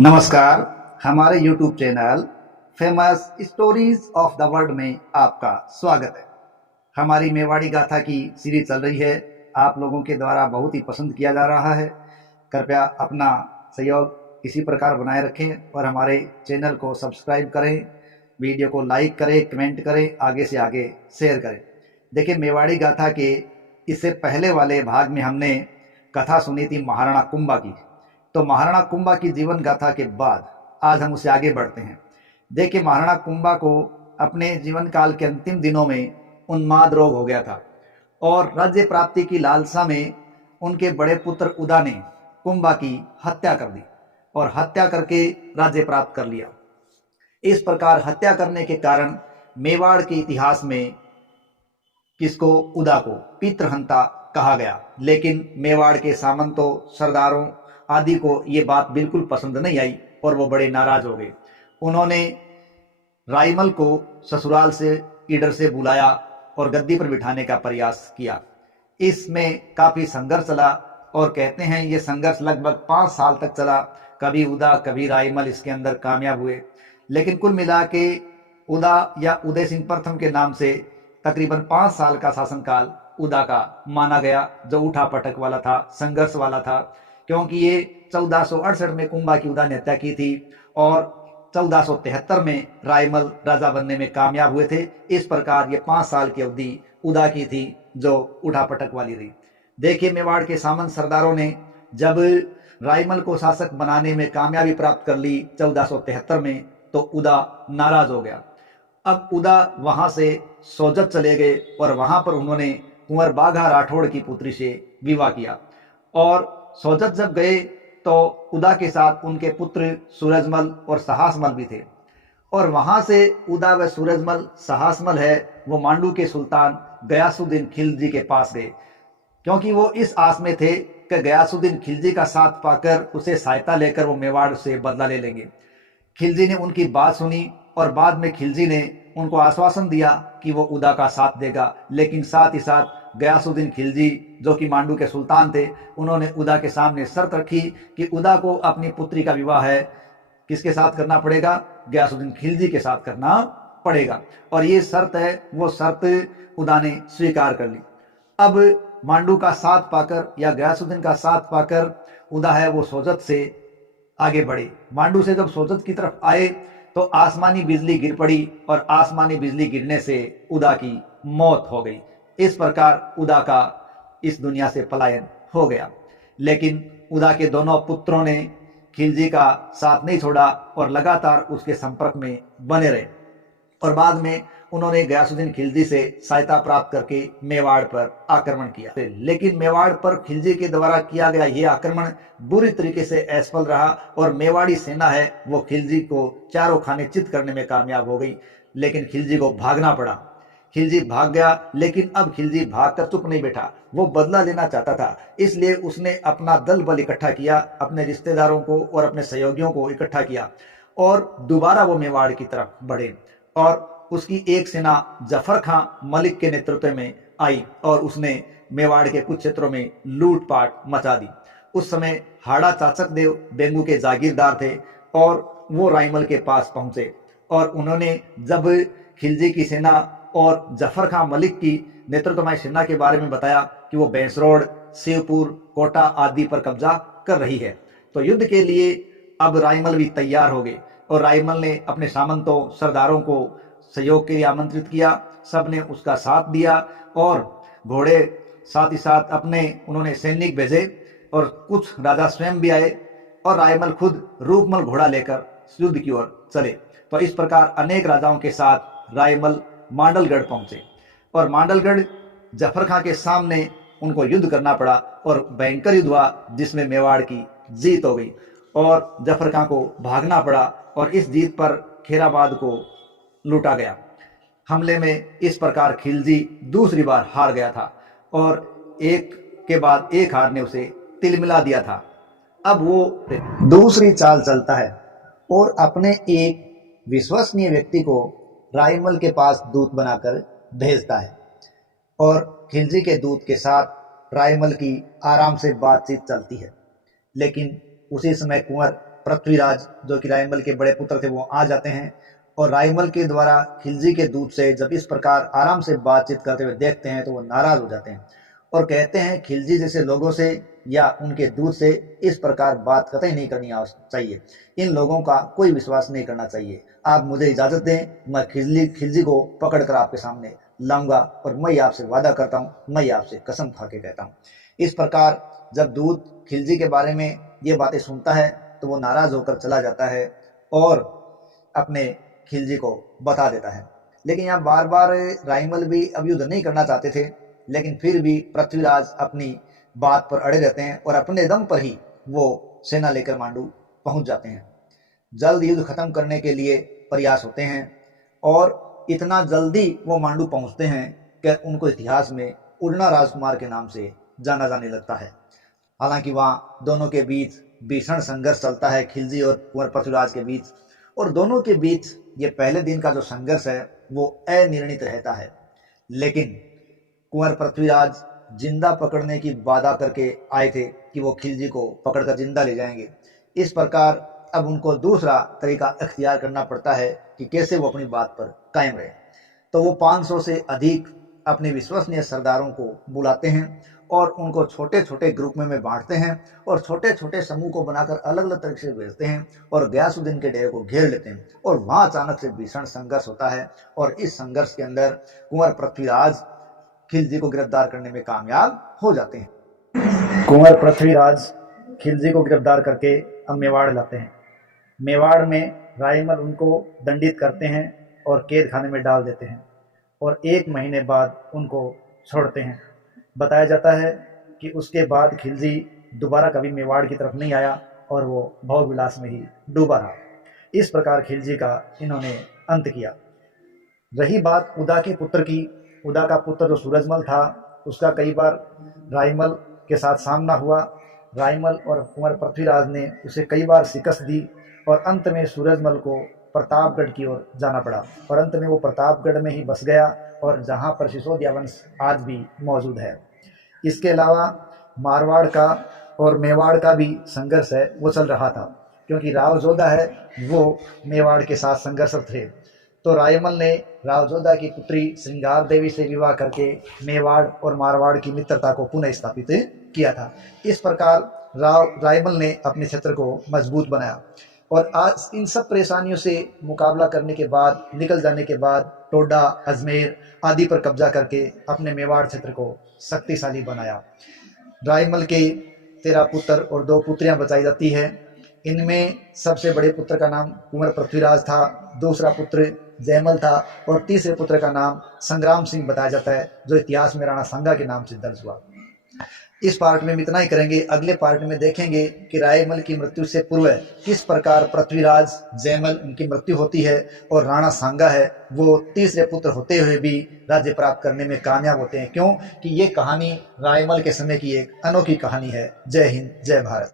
नमस्कार। हमारे YouTube channel famous stories of the world में आपका स्वागत है। हमारी मेवाड़ी गाथा की सीरीज चल रही है, आप लोगों के द्वारा बहुत ही पसंद किया जा रहा है। कृपया अपना सहयोग इसी प्रकार बनाए रखें और हमारे चैनल को सब्सक्राइब करें, वीडियो को लाइक करें, कमेंट करें, आगे से आगे शेयर करें। देखिए, मेवाड़ी गाथा के इससे पहले वाले भाग में हमने कथा सुनी थी महाराणा कुंभा की। तो महाराणा कुंभा की जीवन गाथा के बाद आज हम उससे आगे बढ़ते हैं। देखिए, महाराणा कुंभा को अपने जीवन काल के अंतिम दिनों में उन्माद रोग हो गया था और राज्य प्राप्ति की लालसा में उनके बड़े पुत्र उदा ने कुंभा की हत्या कर दी और हत्या करके राज्य प्राप्त कर लिया। इस प्रकार हत्या करने के कारण मेवाड़ के इतिहास में किसको, उदा को पितृहंता कहा गया। लेकिन मेवाड़ के सामंतों, सरदारों आदि को ये बात बिल्कुल पसंद नहीं आई और वो बड़े नाराज हो गए। उन्होंने राइमल को ससुराल से ईडर से बुलाया और गद्दी पर बिठाने का प्रयास किया। इसमें काफी संघर्ष चला और कहते हैं ये संघर्ष लगभग 5 साल तक चला। कभी उदा कभी राइमल इसके अंदर कामयाब हुए, लेकिन कुल मिला के उदा या उदय सिंह प्रथम के नाम से तकरीबन 5 साल का शासनकाल उदा का माना गया, जो उठा पटक वाला था, संघर्ष वाला था। क्योंकि ये 1468 में कुंभा की उदा ने हत्या की थी और 1473 में रायमल राजा बनने में कामयाब हुए थे। इस प्रकार ये 5 साल की अवधि उदा की थी जो उठापटक वाली रही। देखिए, मेवाड़ के सामंत सरदारों ने जब रायमल को शासक बनाने में कामयाबी प्राप्त कर ली 1473 में, तो उदा नाराज हो गया। अब उदा वहां से सोजत चले गए और वहां पर उन्होंने कुंवर बाघा राठौड़ की पुत्री से विवाह किया। और सोजत जब गए तो उदा के साथ उनके पुत्र सूरजमल और सहासमल भी थे। और वहां से उदा व सूरजमल, सहासमल है वो मांडू के सुल्तान गयासुद्दीन खिलजी के पास गए, क्योंकि वो इस आस में थे कि गयासुद्दीन खिलजी का साथ पाकर उसे सहायता लेकर वो मेवाड़ से बदला ले लेंगे। खिलजी ने उनकी बात सुनी और बाद में खिलजी ने उनको आश्वासन दिया कि वो उदा का साथ देगा। लेकिन साथ ही साथ गयासुद्दीन खिलजी जो कि मांडू के सुल्तान थे, उन्होंने उदा के सामने शर्त रखी कि उदा को अपनी पुत्री का विवाह है किसके साथ करना पड़ेगा, गयासुद्दीन खिलजी के साथ करना पड़ेगा। और ये शर्त है, वो शर्त उदा ने स्वीकार कर ली। अब मांडू का साथ पाकर या गयासुद्दीन का साथ पाकर उदा है वो सोजत से आगे बढ़े। मांडू से जब सोजत की तरफ आए तो आसमानी बिजली गिर पड़ी और आसमानी बिजली गिरने से उदा की मौत हो गई। इस प्रकार उदा का इस दुनिया से पलायन हो गया। लेकिन उदा के दोनों पुत्रों ने खिलजी का साथ नहीं छोड़ा और लगातार उसके संपर्क में बने रहे और बाद में उन्होंने गयासुद्दीन खिलजी से सहायता प्राप्त करके मेवाड़ पर आक्रमण किया। लेकिन मेवाड़ पर खिलजी के द्वारा किया गया यह आक्रमण बुरी तरीके से असफल रहा और मेवाड़ी सेना है वो खिलजी को चारों खाने चित करने में कामयाब हो गई। लेकिन खिलजी को भागना पड़ा। खिलजी भाग गया, लेकिन अब खिलजी भागकर चुप नहीं बैठा, वो बदला लेना चाहता था। इसलिए उसने अपना दल बल इकट्ठा किया, अपने रिश्तेदारों को और अपने सहयोगियों को इकट्ठा किया और दोबारा वो मेवाड़ की तरफ बढ़े। और उसकी एक सेना जफर खां मलिक के नेतृत्व में आई और उसने मेवाड़ के कुछ क्षेत्रों में लूटपाट मचा दी। उस समय हाड़ा चाचक देव बेंगू के जागीरदार थे और वो राइमल के पास पहुंचे और उन्होंने जब खिलजी की सेना और जफर खां मलिक की नेतृत्वमय सेना के बारे में बताया कि वो बैंसरोड, शिवपुर, कोटा आदि पर कब्जा कर रही है, तो युद्ध के लिए अब राइमल भी तैयार हो गए और राइमल ने अपने सामंतों, सरदारों को सहयोग के लिए आमंत्रित किया। सबने उसका साथ दिया और घोड़े साथ ही साथ अपने उन्होंने सैनिक भेजे और कुछ राजा स्वयं भी आए और राइमल खुद रूपमल घोड़ा लेकर युद्ध की ओर चले। तो इस प्रकार अनेक राजाओं के साथ राइमल मांडलगढ़ पहुंचे और मांडलगढ़ जफर खां के सामने उनको युद्ध करना पड़ा और भयंकर युद्ध हुआ जिसमें मेवाड़ की जीत हो गई और जफर खां को भागना पड़ा और इस जीत पर खेराबाद को लूटा गया। हमले में इस प्रकार खिलजी दूसरी बार हार गया था और एक के बाद एक हार ने उसे तिलमिला दिया था। अब वो दूसरी चाल चलता है और अपने एक विश्वसनीय व्यक्ति को राइमल के पास दूत बनाकर भेजता है और खिलजी के दूत के साथ राइमल की आराम से बातचीत चलती है। लेकिन उसी समय कुंवर पृथ्वीराज जो कि रायमल के बड़े पुत्र थे वो आ जाते हैं और रायमल के द्वारा खिलजी के दूत से जब इस प्रकार आराम से बातचीत करते हुए देखते हैं तो वो नाराज हो जाते हैं और कहते हैं खिलजी जैसे लोगों से या उनके दूत से इस प्रकार बात कतई नहीं करनी चाहिए, इन लोगों का कोई विश्वास नहीं करना चाहिए। आप मुझे इजाज़त दें, मैं खिलजी को पकड़ कर आपके सामने लाऊंगा और मैं आपसे वादा करता हूँ, मैं आपसे कसम खा के कहता हूँ। इस प्रकार जब दूत खिलजी के बारे में ये बातें सुनता है तो वो नाराज़ होकर चला जाता है और अपने खिलजी को बता देता है। लेकिन यहाँ बार बार रायमल भी अब युद्ध नहीं करना चाहते थे, लेकिन फिर भी पृथ्वीराज अपनी बात पर अड़े रहते हैं और अपने दम पर ही वो सेना लेकर मांडू पहुंच जाते हैं। जल्द युद्ध खत्म करने के लिए प्रयास होते हैं और इतना जल्दी वो मांडू पहुंचते हैं कि उनको इतिहास में उड़ना राजकुमार के नाम से जाना जाने लगता है। हालांकि वहाँ दोनों के बीच भीषण संघर्ष चलता है, खिलजी और कुंवर पृथ्वीराज के बीच, और दोनों के बीच ये पहले दिन का जो संघर्ष है वो अनिर्णित रहता है। लेकिन कुंवर पृथ्वीराज जिंदा पकड़ने की वादा करके आए थे कि वो खिलजी को पकड़कर जिंदा ले जाएंगे। इस प्रकार अब उनको दूसरा तरीका इख्तियार करना पड़ता है कि कैसे वो अपनी बात पर कायम रहे। तो वो 500 से अधिक अपने विश्वसनीय सरदारों को बुलाते हैं और उनको छोटे छोटे ग्रुप में बांटते हैं और छोटे छोटे समूह को बनाकर अलग अलग तरीके से भेजते हैं और गयासुद्दीन के डेरे को घेर लेते हैं और वहाँ अचानक से भीषण संघर्ष होता है और इस संघर्ष के अंदर कुंवर पृथ्वीराज खिलजी को गिरफ्तार करने में कामयाब हो जाते हैं। कुंवर पृथ्वीराज खिलजी को गिरफ्तार करके अब मेवाड़ लाते हैं। मेवाड़ में रायमल उनको दंडित करते हैं और कैद खाने में डाल देते हैं और 1 महीने बाद उनको छोड़ते हैं। बताया जाता है कि उसके बाद खिलजी दोबारा कभी मेवाड़ की तरफ नहीं आया और वो भोग विलास में ही डूबा रहा। इस प्रकार खिलजी का इन्होंने अंत किया। रही बात उदा के पुत्र की, उदा का पुत्र जो सूरजमल था उसका कई बार रायमल के साथ सामना हुआ। रायमल और कुंवर पृथ्वीराज ने उसे कई बार शिकस्त दी और अंत में सूरजमल को प्रतापगढ़ की ओर जाना पड़ा और अंत में वो प्रतापगढ़ में ही बस गया और जहाँ पर सिसोदिया वंश आज भी मौजूद है। इसके अलावा मारवाड़ का और मेवाड़ का भी संघर्ष है वो चल रहा था, क्योंकि राव जोधा है वो मेवाड़ के साथ संघर्षरत थे। तो रायमल ने राव जोधा की पुत्री श्रृंगार देवी से विवाह करके मेवाड़ और मारवाड़ की मित्रता को पुनः स्थापित किया था। इस प्रकार रायमल ने अपने क्षेत्र को मजबूत बनाया और आज इन सब परेशानियों से मुकाबला करने के बाद, निकल जाने के बाद टोडा, अजमेर आदि पर कब्जा करके अपने मेवाड़ क्षेत्र को शक्तिशाली बनाया। रायमल के 13 पुत्र और 2 पुत्रियां बताई जाती है। इनमें सबसे बड़े पुत्र का नाम कुंवर पृथ्वीराज था, दूसरा पुत्र जयमल था और तीसरे पुत्र का नाम संग्राम सिंह बताया जाता है, जो इतिहास में राणा सांगा के नाम से दर्ज हुआ। इस पार्ट में हम इतना ही करेंगे। अगले पार्ट में देखेंगे कि रायमल की मृत्यु से पूर्व किस प्रकार पृथ्वीराज, जयमल उनकी मृत्यु होती है और राणा सांगा है वो तीसरे पुत्र होते हुए भी राज्य प्राप्त करने में कामयाब होते हैं। क्यों कि ये कहानी रायमल के समय की एक अनोखी कहानी है। जय हिंद, जय भारत।